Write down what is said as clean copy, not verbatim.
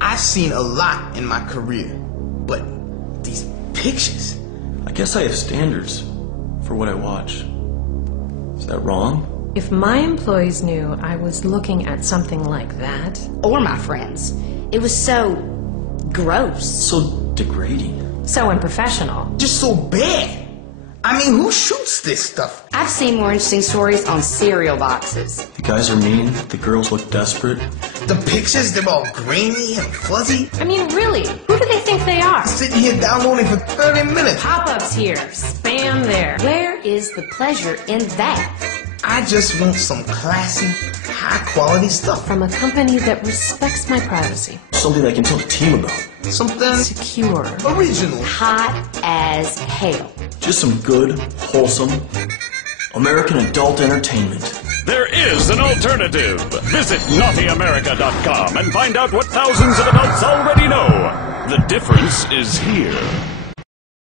I've seen a lot in my career, but these pictures... I guess I have standards for what I watch. Is that wrong? If my employees knew I was looking at something like that... Or my friends. It was so... gross. So degrading. So unprofessional. Just so bad. I mean, who shoots this stuff? I've seen more interesting stories on cereal boxes. The guys are mean, the girls look desperate. The pictures, they're all grainy and fuzzy. I mean, really, who do they think they are? Sitting here downloading for 30 minutes. Pop-ups here, spam there. Where is the pleasure in that? I just want some classy, high-quality stuff. From a company that respects my privacy. Something I can tell the team about. Something Secure. original. Hot as hell. Just some good, wholesome, American adult entertainment. There is an alternative. Visit NaughtyAmerica.com and find out what thousands of adults already know. The difference is here.